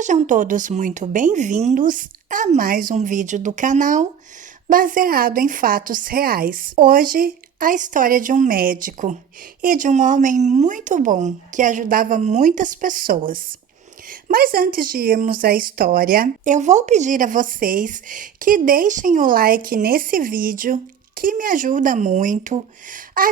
Sejam todos muito bem-vindos a mais um vídeo do canal baseado em fatos reais. Hoje, a história de um médico e de um homem muito bom que ajudava muitas pessoas. Mas antes de irmos à história, eu vou pedir a vocês que deixem o like nesse vídeo, que me ajuda muito,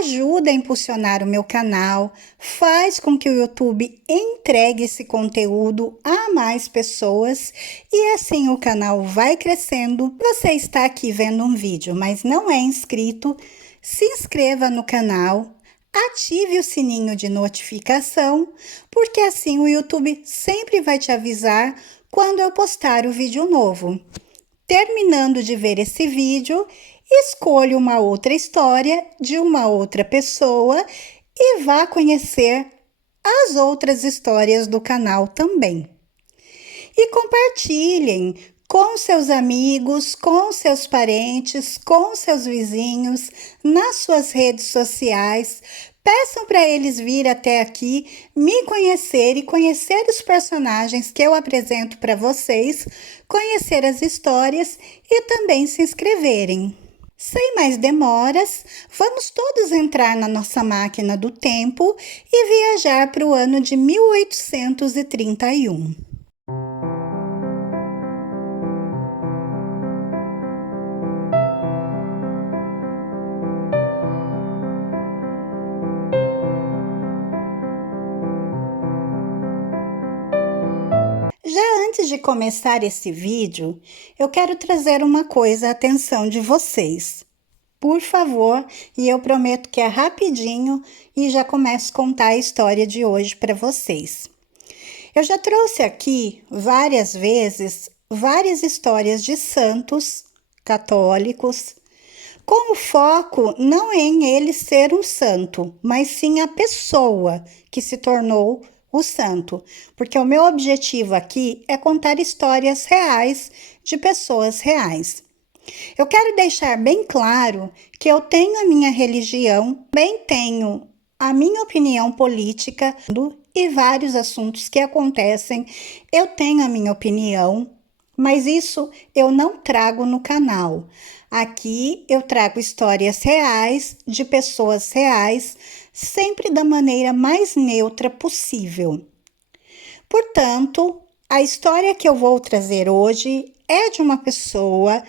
ajuda a impulsionar o meu canal, faz com que o YouTube entregue esse conteúdo a mais pessoas e assim o canal vai crescendo. Você está aqui vendo um vídeo, mas não é inscrito, se inscreva no canal, ative o sininho de notificação, porque assim o YouTube sempre vai te avisar quando eu postar o vídeo novo. Terminando de ver esse vídeo, escolha uma outra história de uma outra pessoa e vá conhecer as outras histórias do canal também. E compartilhem com seus amigos, com seus parentes, com seus vizinhos, nas suas redes sociais. Peçam para eles vir até aqui, me conhecer e conhecer os personagens que eu apresento para vocês, conhecer as histórias e também se inscreverem. Sem mais demoras, vamos todos entrar na nossa máquina do tempo e viajar para o ano de 1831. Já antes de começar esse vídeo, eu quero trazer uma coisa à atenção de vocês. Por favor, e eu prometo que é rapidinho e já começo a contar a história de hoje para vocês. Eu já trouxe aqui várias vezes várias histórias de santos católicos, com o foco não em ele ser um santo, mas sim a pessoa que se tornou o santo, porque o meu objetivo aqui é contar histórias reais de pessoas reais. Eu quero deixar bem claro que eu tenho a minha religião, também tenho a minha opinião política e vários assuntos que acontecem, eu tenho a minha opinião, mas isso eu não trago no canal. Aqui eu trago histórias reais, de pessoas reais, sempre da maneira mais neutra possível. Portanto, a história que eu vou trazer hoje é de uma pessoa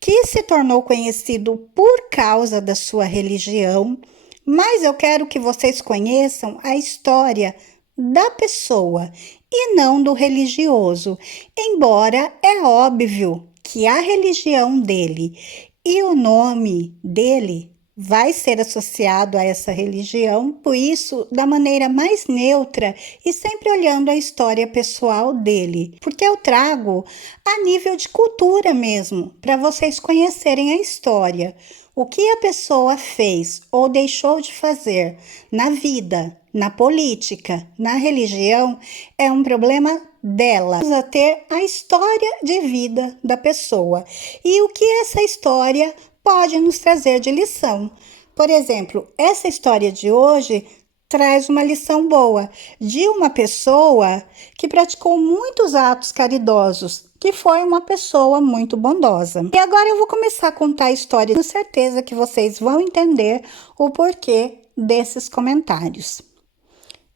que se tornou conhecido por causa da sua religião, mas eu quero que vocês conheçam a história da pessoa e não do religioso, embora é óbvio que a religião dele e o nome dele vai ser associado a essa religião, por isso da maneira mais neutra e sempre olhando a história pessoal dele, porque eu trago a nível de cultura mesmo, para vocês conhecerem a história, o que a pessoa fez ou deixou de fazer na vida, na política, na religião, é um problema dela. Vamos ter a história de vida da pessoa e o que essa história pode nos trazer de lição. Por exemplo, essa história de hoje traz uma lição boa de uma pessoa que praticou muitos atos caridosos, que foi uma pessoa muito bondosa. E agora eu vou começar a contar a história, tenho certeza que vocês vão entender o porquê desses comentários.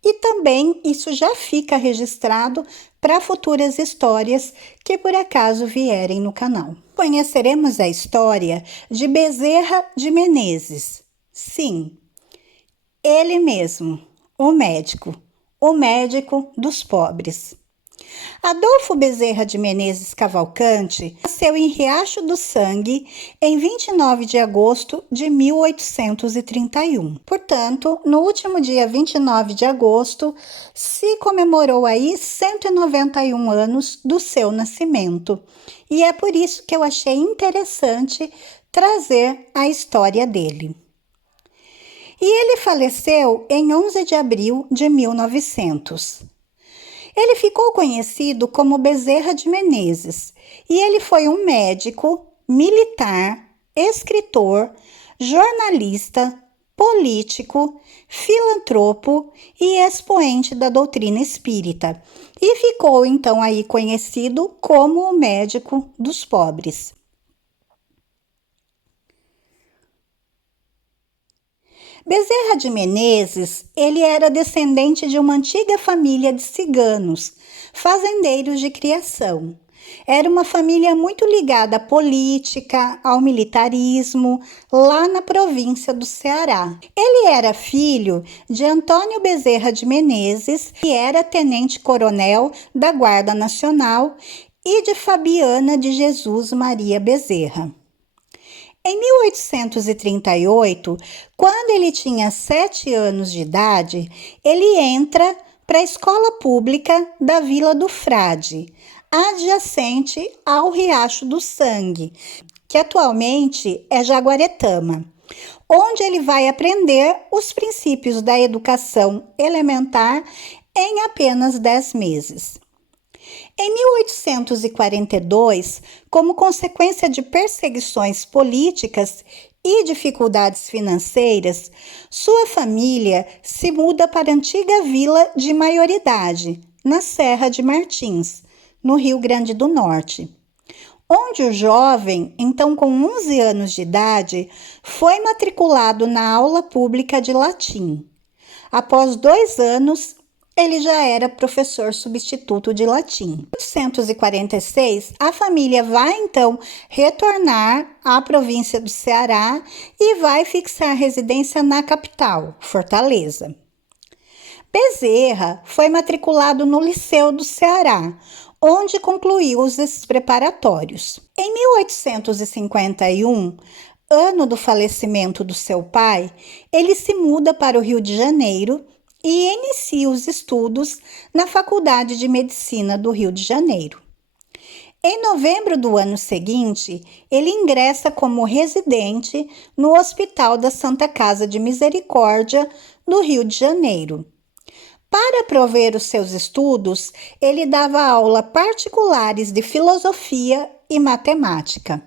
E também isso já fica registrado para futuras histórias que por acaso vierem no canal. Conheceremos a história de Bezerra de Menezes. Sim, ele mesmo, o médico dos pobres. Adolfo Bezerra de Menezes Cavalcante nasceu em Riacho do Sangue em 29 de agosto de 1831. Portanto, no último dia 29 de agosto, se comemorou aí 191 anos do seu nascimento. E é por isso que eu achei interessante trazer a história dele. E ele faleceu em 11 de abril de 1900. Ele ficou conhecido como Bezerra de Menezes e ele foi um médico, militar, escritor, jornalista, político, filantropo e expoente da doutrina espírita, e ficou então aí conhecido como o médico dos pobres. Bezerra de Menezes, ele era descendente de uma antiga família de ciganos, fazendeiros de criação. Era uma família muito ligada à política, ao militarismo, lá na província do Ceará. Ele era filho de Antônio Bezerra de Menezes, que era tenente-coronel da Guarda Nacional, e de Fabiana de Jesus Maria Bezerra. Em 1838, quando ele tinha 7 anos de idade, ele entra para a escola pública da Vila do Frade, adjacente ao Riacho do Sangue, que atualmente é Jaguaretama, onde ele vai aprender os princípios da educação elementar em apenas 10 meses. Em 1842, como consequência de perseguições políticas e dificuldades financeiras, sua família se muda para a antiga vila de Maioridade, na Serra de Martins, no Rio Grande do Norte, onde o jovem, então com 11 anos de idade, foi matriculado na aula pública de latim. Após 2 anos, ele já era professor substituto de latim. Em 1846, a família vai então retornar à província do Ceará e vai fixar residência na capital, Fortaleza. Bezerra foi matriculado no Liceu do Ceará, onde concluiu os preparatórios. Em 1851, ano do falecimento do seu pai, ele se muda para o Rio de Janeiro e inicia os estudos na Faculdade de Medicina do Rio de Janeiro. Em novembro do ano seguinte, ele ingressa como residente no Hospital da Santa Casa de Misericórdia, do Rio de Janeiro. Para prover os seus estudos, ele dava aula particulares de filosofia e matemática.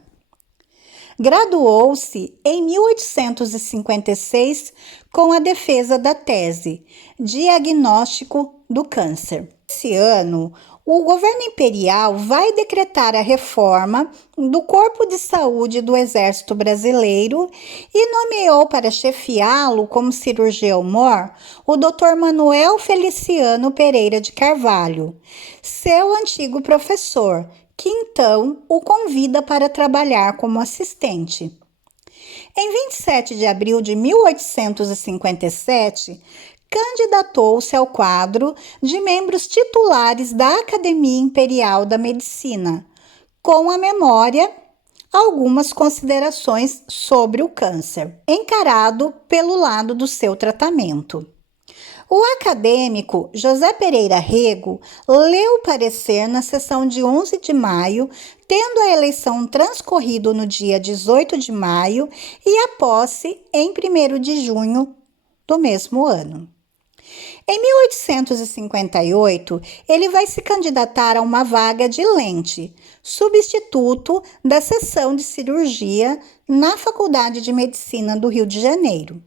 Graduou-se em 1856 com a defesa da tese Diagnóstico do Câncer. Esse ano, o governo imperial vai decretar a reforma do Corpo de Saúde do Exército Brasileiro e nomeou para chefiá-lo como cirurgião-mor o Dr. Manuel Feliciano Pereira de Carvalho, seu antigo professor, que então o convida para trabalhar como assistente. Em 27 de abril de 1857, candidatou-se ao quadro de membros titulares da Academia Imperial da Medicina, com a memória algumas considerações sobre o câncer, encarado pelo lado do seu tratamento. O acadêmico José Pereira Rego leu o parecer na sessão de 11 de maio, tendo a eleição transcorrido no dia 18 de maio e a posse em 1º de junho do mesmo ano. Em 1858, ele vai se candidatar a uma vaga de lente, substituto da seção de cirurgia na Faculdade de Medicina do Rio de Janeiro.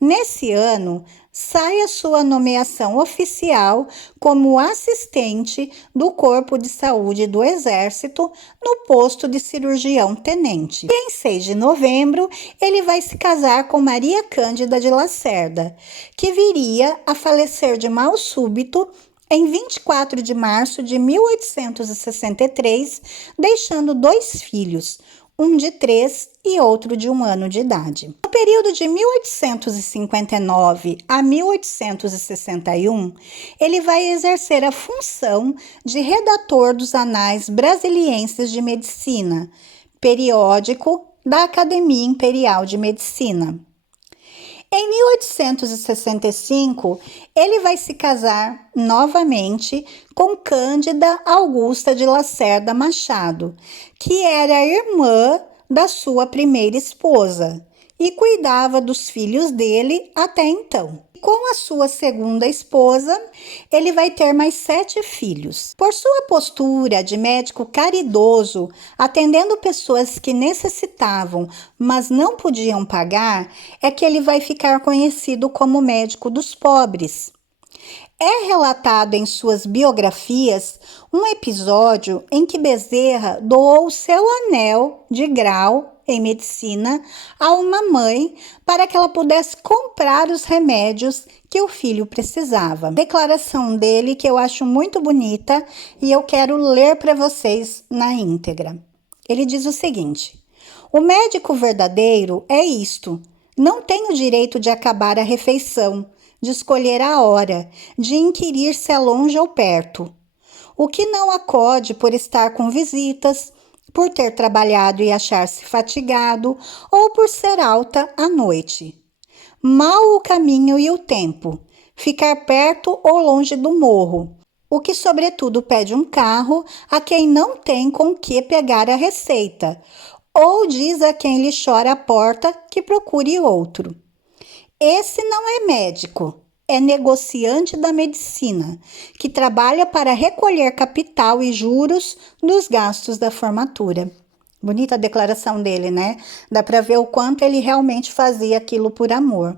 Nesse ano, sai a sua nomeação oficial como assistente do Corpo de Saúde do Exército no posto de cirurgião-tenente. E em 6 de novembro, ele vai se casar com Maria Cândida de Lacerda, que viria a falecer de mal súbito em 24 de março de 1863, deixando 2 filhos, um de 3 e outro de 1 ano de idade. No período de 1859 a 1861, ele vai exercer a função de redator dos Anais Brasilienses de Medicina, periódico da Academia Imperial de Medicina. Em 1865, ele vai se casar novamente com Cândida Augusta de Lacerda Machado, que era a irmã da sua primeira esposa e cuidava dos filhos dele até então. com a sua segunda esposa, ele vai ter mais 7 filhos. Por sua postura de médico caridoso, atendendo pessoas que necessitavam, mas não podiam pagar, é que ele vai ficar conhecido como médico dos pobres. É relatado em suas biografias um episódio em que Bezerra doou seu anel de grau em medicina a uma mãe para que ela pudesse comprar os remédios que o filho precisava. Declaração dele que eu acho muito bonita e eu quero ler para vocês na íntegra. Ele diz o seguinte: o médico verdadeiro é isto: não tem o direito de acabar a refeição, de escolher a hora, de inquirir se é longe ou perto. O que não acode por estar com visitas, por ter trabalhado e achar-se fatigado, ou por ser alta à noite. Mal o caminho e o tempo, ficar perto ou longe do morro, o que sobretudo pede um carro a quem não tem com que pegar a receita, ou diz a quem lhe chora a porta que procure outro. Esse não é médico, é negociante da medicina, que trabalha para recolher capital e juros dos gastos da formatura. Bonita a declaração dele, né? Dá para ver o quanto ele realmente fazia aquilo por amor.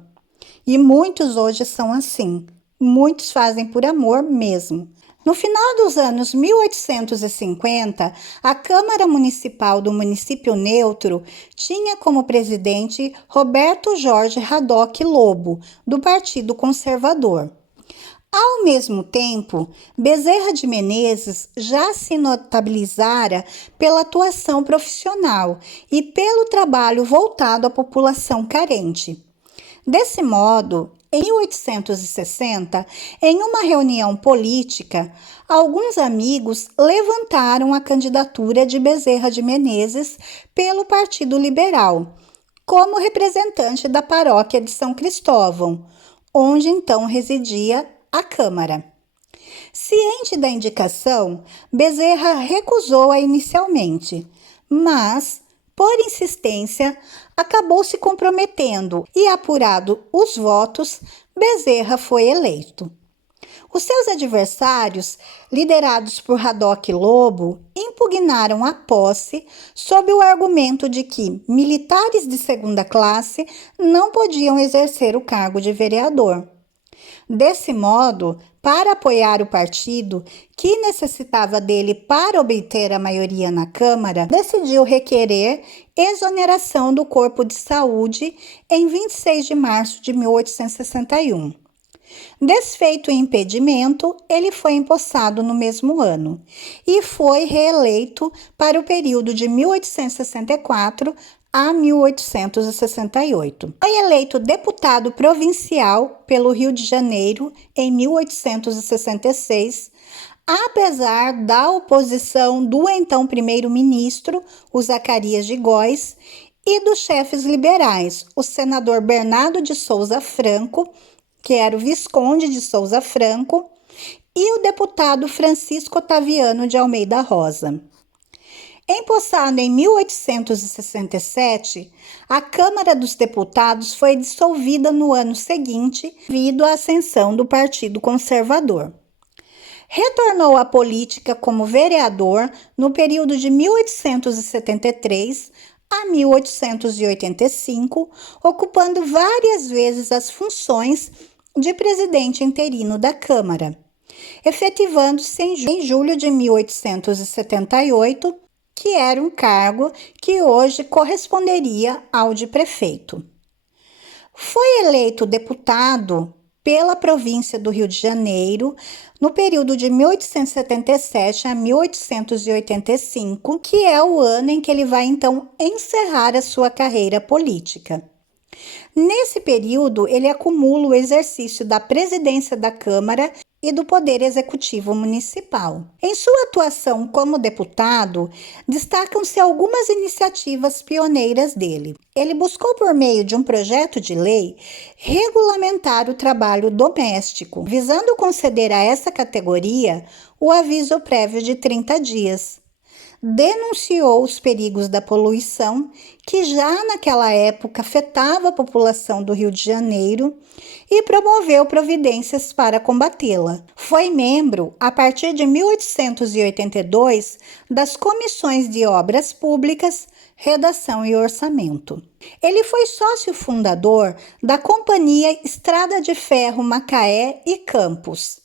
E muitos hoje são assim. Muitos fazem por amor mesmo. No final dos anos 1850, a Câmara Municipal do município neutro tinha como presidente Roberto Jorge Haddock Lobo, do Partido Conservador. Ao mesmo tempo, Bezerra de Menezes já se notabilizara pela atuação profissional e pelo trabalho voltado à população carente. Desse modo, em 1860, em uma reunião política, alguns amigos levantaram a candidatura de Bezerra de Menezes pelo Partido Liberal, como representante da paróquia de São Cristóvão, onde então residia a Câmara. Ciente da indicação, Bezerra recusou-a inicialmente, mas, por insistência, acabou se comprometendo e, apurado os votos, Bezerra foi eleito. Os seus adversários, liderados por Haddock Lobo, impugnaram a posse sob o argumento de que militares de segunda classe não podiam exercer o cargo de vereador. Desse modo, para apoiar o partido, que necessitava dele para obter a maioria na Câmara, decidiu requerer exoneração do corpo de saúde em 26 de março de 1861. Desfeito o impedimento, ele foi empossado no mesmo ano e foi reeleito para o período de 1864 a 1868. Foi eleito deputado provincial pelo Rio de Janeiro em 1866, apesar da oposição do então primeiro-ministro, o Zacarias de Góes, e dos chefes liberais, o senador Bernardo de Souza Franco, que era o Visconde de Souza Franco, e o deputado Francisco Otaviano de Almeida Rosa. Empossado em 1867, a Câmara dos Deputados foi dissolvida no ano seguinte devido à ascensão do Partido Conservador. Retornou à política como vereador no período de 1873 a 1885, ocupando várias vezes as funções de presidente interino da Câmara, efetivando-se em julho de 1878, que era um cargo que hoje corresponderia ao de prefeito. Foi eleito deputado pela província do Rio de Janeiro no período de 1877 a 1885, que é o ano em que ele vai então encerrar a sua carreira política. Nesse período, ele acumula o exercício da presidência da Câmara e do Poder Executivo Municipal. Em sua atuação como deputado, destacam-se algumas iniciativas pioneiras dele. Ele buscou, por meio de um projeto de lei, regulamentar o trabalho doméstico, visando conceder a essa categoria o aviso prévio de 30 dias. denunciou os perigos da poluição, que já naquela época afetava a população do Rio de Janeiro, e promoveu providências para combatê-la. Foi membro, a partir de 1882, das comissões de obras públicas, redação e orçamento. Ele foi sócio fundador da Companhia Estrada de Ferro Macaé e Campos.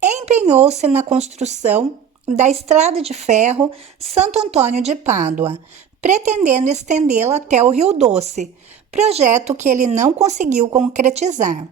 Empenhou-se na construção da Estrada de Ferro Santo Antônio de Pádua, pretendendo estendê-la até o Rio Doce, projeto que ele não conseguiu concretizar.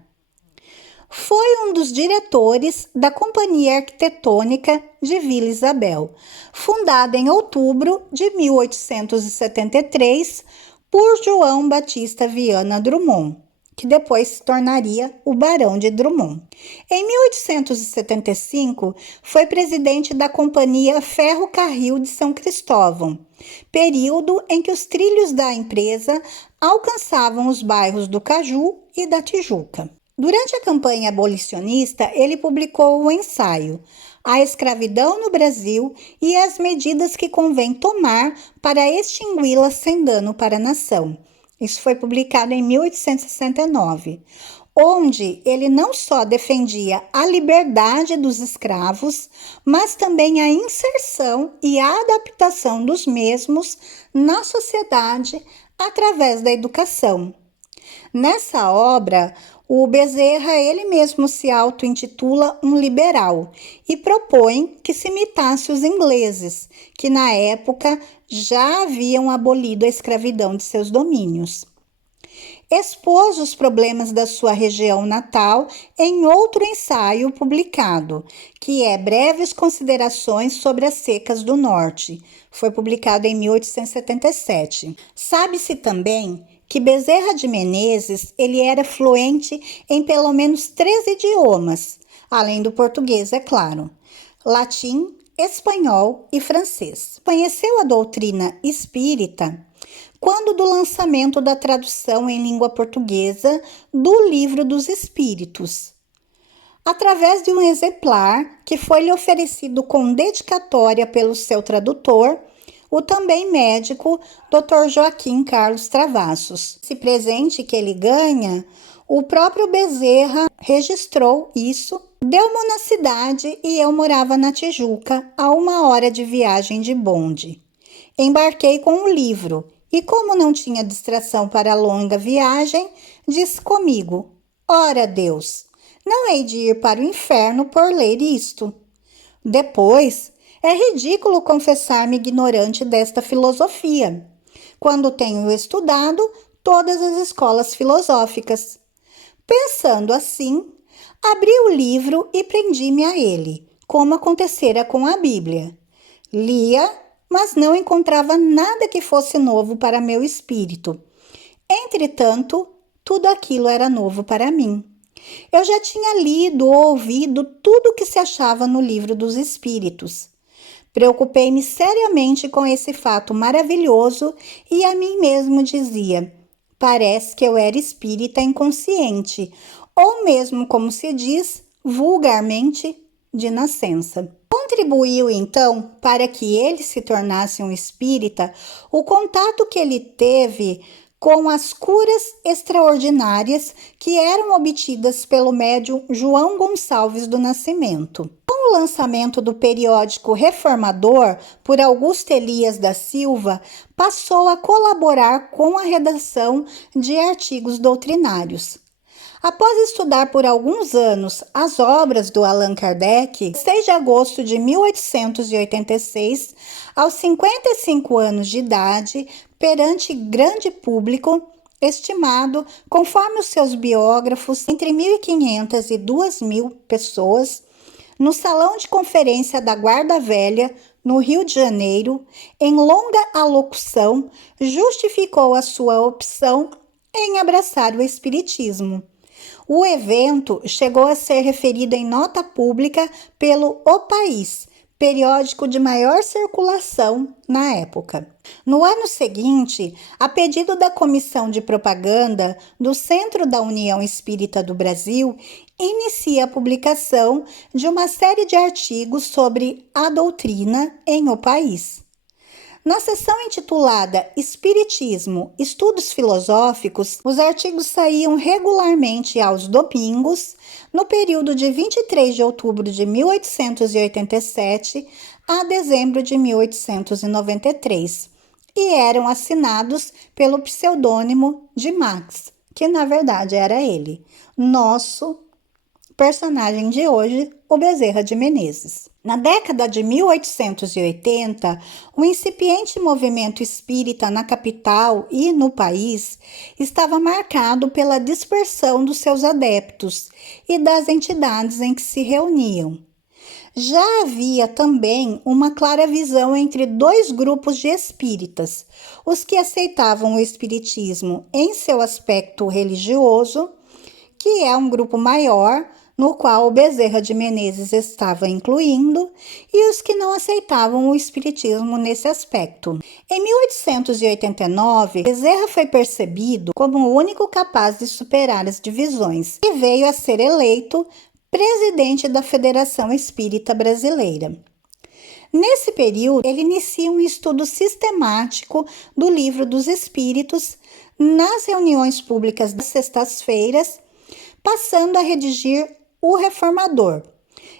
Foi um dos diretores da Companhia Arquitetônica de Vila Isabel, fundada em outubro de 1873 por João Batista Viana Drummond, que depois se tornaria o Barão de Drummond. Em 1875, foi presidente da Companhia Ferro Carril de São Cristóvão, período em que os trilhos da empresa alcançavam os bairros do Caju e da Tijuca. Durante a campanha abolicionista, ele publicou o ensaio A Escravidão no Brasil e as medidas que convém tomar para extingui-la sem dano para a nação. Isso foi publicado em 1869, onde ele não só defendia a liberdade dos escravos, mas também a inserção e a adaptação dos mesmos na sociedade através da educação. Nessa obra, o Bezerra ele mesmo se auto-intitula um liberal e propõe que se imitasse os ingleses, que na época já haviam abolido a escravidão de seus domínios. Expôs os problemas da sua região natal em outro ensaio publicado, que é Breves Considerações sobre as Secas do Norte. Foi publicado em 1877. Sabe-se também que Bezerra de Menezes ele era fluente em pelo menos 3 idiomas, além do português, é claro, latim, espanhol e francês. Conheceu a doutrina espírita quando do lançamento da tradução em língua portuguesa do Livro dos Espíritos, através de um exemplar que foi-lhe oferecido com dedicatória pelo seu tradutor, o também médico Dr. Joaquim Carlos Travassos. Esse presente que ele ganha, o próprio Bezerra registrou isso, deu-mo na cidade e eu morava na Tijuca, a 1 hora de viagem de bonde. Embarquei com o livro e, como não tinha distração para a longa viagem, disse comigo: ora Deus, não hei de ir para o inferno por ler isto. Depois, é ridículo confessar-me ignorante desta filosofia, quando tenho estudado todas as escolas filosóficas. Pensando assim, abri o livro e prendi-me a ele, como acontecera com a Bíblia. Lia, mas não encontrava nada que fosse novo para meu espírito. Entretanto, tudo aquilo era novo para mim. Eu já tinha lido ou ouvido tudo o que se achava no Livro dos Espíritos. Preocupei-me seriamente com esse fato maravilhoso e a mim mesmo dizia: parece que eu era espírita inconsciente, ou mesmo, como se diz vulgarmente, de nascença. Contribuiu então para que ele se tornasse um espírita o contato que ele teve com as curas extraordinárias que eram obtidas pelo médium João Gonçalves do Nascimento. Com o lançamento do periódico Reformador por Augusto Elias da Silva, passou a colaborar com a redação de artigos doutrinários. Após estudar por alguns anos as obras do Allan Kardec, 6 de agosto de 1886, aos 55 anos de idade, perante grande público, estimado, conforme os seus biógrafos, entre 1.500 e 2.000 pessoas, no Salão de Conferência da Guarda Velha, no Rio de Janeiro, em longa alocução, justificou a sua opção em abraçar o Espiritismo. O evento chegou a ser referido em nota pública pelo O País, periódico de maior circulação na época. No ano seguinte, a pedido da Comissão de Propaganda do Centro da União Espírita do Brasil, inicia a publicação de uma série de artigos sobre a doutrina em O País. Na seção intitulada Espiritismo, Estudos Filosóficos, os artigos saíam regularmente aos domingos, no período de 23 de outubro de 1887 a dezembro de 1893, e eram assinados pelo pseudônimo de Max, que na verdade era ele, nosso personagem de hoje, o Bezerra de Menezes. Na década de 1880, o incipiente movimento espírita na capital e no país estava marcado pela dispersão dos seus adeptos e das entidades em que se reuniam. Já havia também uma clara visão entre dois grupos de espíritas, os que aceitavam o espiritismo em seu aspecto religioso, que é um grupo maior, no qual o Bezerra de Menezes estava incluindo, e os que não aceitavam o espiritismo nesse aspecto. Em 1889, Bezerra foi percebido como o único capaz de superar as divisões e veio a ser eleito presidente da Federação Espírita Brasileira. Nesse período, ele inicia um estudo sistemático do Livro dos Espíritos nas reuniões públicas das sextas-feiras, passando a redigir o Reformador.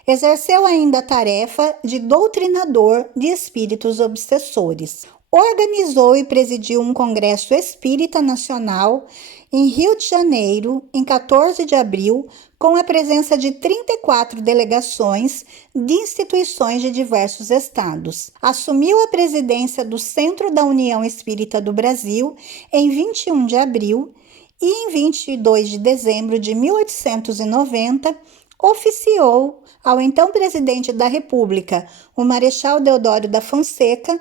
Exerceu ainda a tarefa de doutrinador de espíritos obsessores. Organizou e presidiu um congresso espírita nacional em Rio de Janeiro, em 14 de abril, com a presença de 34 delegações de instituições de diversos estados. Assumiu a presidência do Centro da União Espírita do Brasil em 21 de abril e em 22 de dezembro de 1890, oficiou ao então presidente da República, o Marechal Deodoro da Fonseca,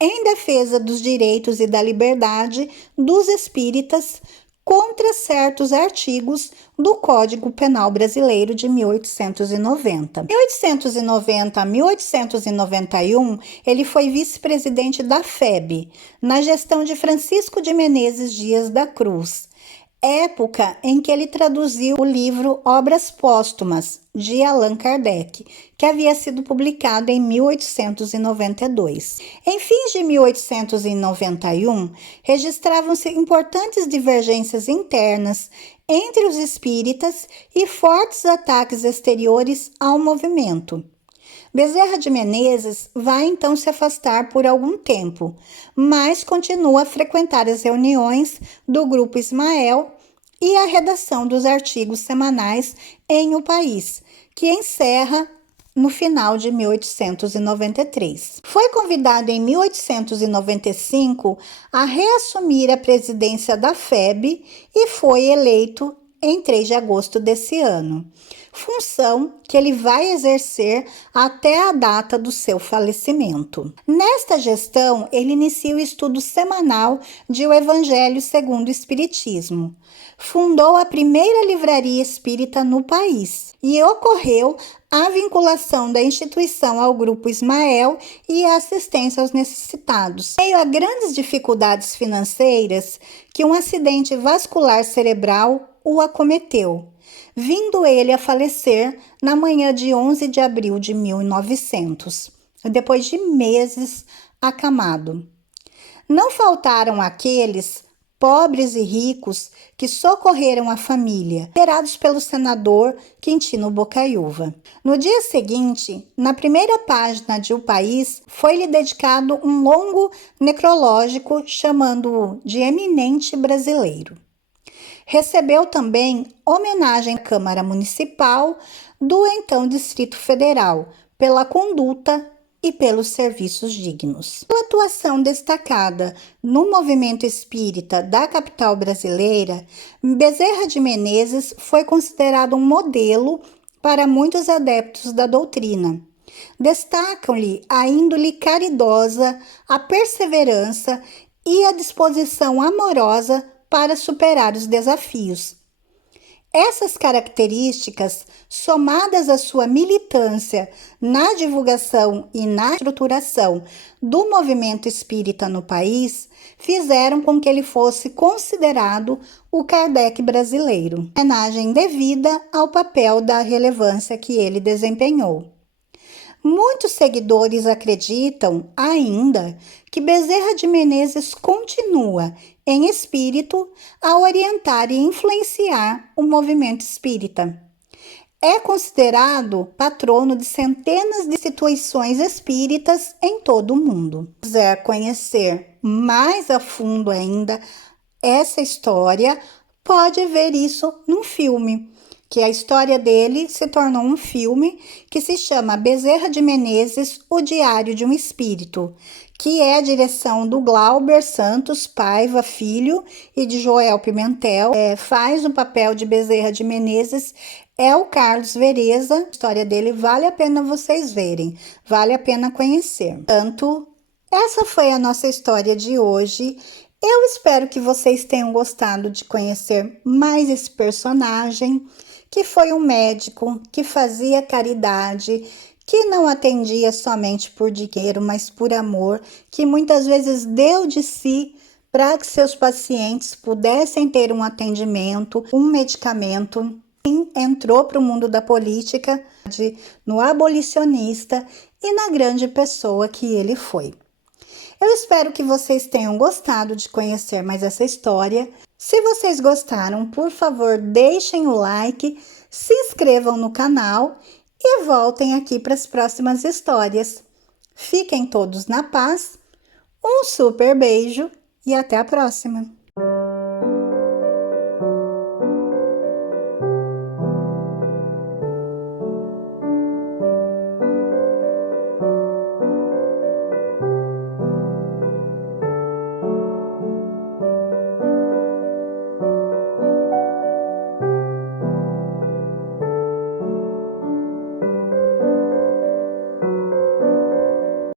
em defesa dos direitos e da liberdade dos espíritas contra certos artigos do Código Penal Brasileiro de 1890. De 1890 a 1891, ele foi vice-presidente da FEB, na gestão de Francisco de Menezes Dias da Cruz, época em que ele traduziu o livro Obras Póstumas, de Allan Kardec, que havia sido publicado em 1892. Em fins de 1891, registravam-se importantes divergências internas entre os espíritas e fortes ataques exteriores ao movimento. Bezerra de Menezes vai então se afastar por algum tempo, mas continua a frequentar as reuniões do Grupo Ismael e a redação dos artigos semanais em O País, que encerra no final de 1893. Foi convidado em 1895 a reassumir a presidência da FEB e foi eleito em 3 de agosto desse ano, função que ele vai exercer até a data do seu falecimento. Nesta gestão, ele inicia o estudo semanal de O Evangelho segundo o Espiritismo. Fundou a primeira livraria espírita no país e ocorreu a vinculação da instituição ao Grupo Ismael e a assistência aos necessitados. Meio a grandes dificuldades financeiras que um acidente vascular cerebral o acometeu, vindo ele a falecer na manhã de 11 de abril de 1900, depois de meses acamado. Não faltaram aqueles, pobres e ricos, que socorreram a família, liderados pelo senador Quintino Bocaiúva. No dia seguinte, na primeira página de O País, foi-lhe dedicado um longo necrológico chamando-o de eminente brasileiro. Recebeu também homenagem à Câmara Municipal do então Distrito Federal pela conduta e pelos serviços dignos. Pela atuação destacada no movimento espírita da capital brasileira, Bezerra de Menezes foi considerado um modelo para muitos adeptos da doutrina. Destacam-lhe a índole caridosa, a perseverança e a disposição amorosa para superar os desafios. Essas características, somadas à sua militância na divulgação e na estruturação do movimento espírita no país, fizeram com que ele fosse considerado o Kardec brasileiro, homenagem devida ao papel da relevância que ele desempenhou. Muitos seguidores acreditam ainda que Bezerra de Menezes continua, em espírito, a orientar e influenciar o movimento espírita. É considerado patrono de centenas de instituições espíritas em todo o mundo. Se quiser conhecer mais a fundo ainda essa história, pode ver isso num filme, que a história dele se tornou um filme que se chama Bezerra de Menezes, O Diário de um Espírito, que é a direção do Glauber Santos Paiva Filho e de Joel Pimentel. Faz o papel de Bezerra de Menezes é o Carlos Vereza. A história dele vale a pena vocês verem, vale a pena conhecer. Portanto, essa foi a nossa história de hoje. Eu espero que vocês tenham gostado de conhecer mais esse personagem, que foi um médico que fazia caridade, que não atendia somente por dinheiro, mas por amor, que muitas vezes deu de si para que seus pacientes pudessem ter um atendimento, um medicamento. Entrou para o mundo da política, no abolicionista e na grande pessoa que ele foi. Eu espero que vocês tenham gostado de conhecer mais essa história. Se vocês gostaram, por favor, deixem o like, se inscrevam no canal e voltem aqui para as próximas histórias. Fiquem todos na paz, um super beijo e até a próxima!